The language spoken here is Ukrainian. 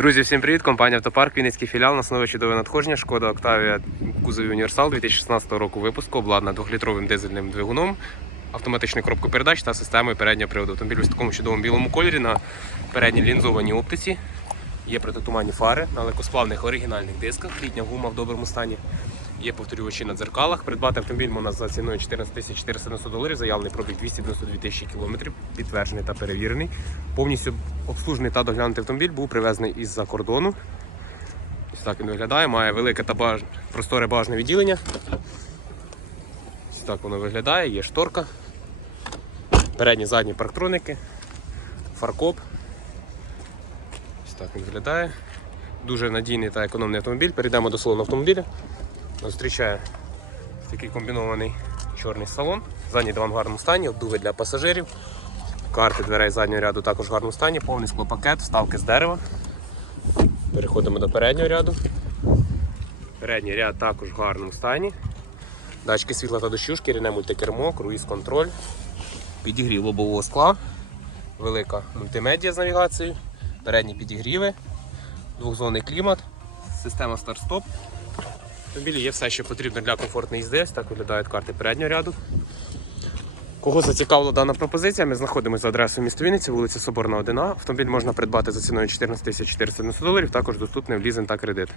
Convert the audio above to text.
Друзі, всім привіт! Компанія Автопарк, Вінницький філіал, на основі чудове надходження. Шкода Октавія кузові універсал 2016 року випуску, обладнана двохлітровим дизельним двигуном, автоматичною коробкою передач та системою переднього приводу. Автомобіль в такому чудовому білому кольорі на передній лінзованій оптиці. Є протитуманні фари на легкосплавних оригінальних дисках, літня гума в доброму стані. Є повторювачі на дзеркалах. Придбати автомобіль можна за ціною 14 490 доларів. Заявлений пробіг 292 тисячі кілометрів, підтверджений та перевірений. Повністю обслужений та доглянутий автомобіль був привезений із-за кордону. Ось так він виглядає, має велике та баж... просторе багажне відділення. Ось так воно виглядає, є шторка, передні задні парктроники, фаркоп. Ось так він виглядає. Дуже надійний та економний автомобіль. Перейдемо до салону автомобіля. Нас Зустрічає такий комбінований чорний салон. Задній диван в гарному стані, обдуви для пасажирів. Карти дверей заднього ряду також в гарному стані, повний склопакет, вставки з дерева. Переходимо до переднього ряду. Передній ряд також в гарному стані. Датчики світла та дощу, шкіряне мультикермо, круїз контроль, підігрів лобового скла, велика мультимедіа з навігацією, передні підігріви, двохзонний клімат, система старт-стоп. Автомобілі є все, що потрібно для комфортної їзди. Так виглядають карти переднього ряду. Кого зацікавила дана пропозиція, ми знаходимося за адресою міста Вінниці, вулиця Соборна 1А. Автомобіль можна придбати за ціною 14 490 доларів, також доступний в лізинг та кредит.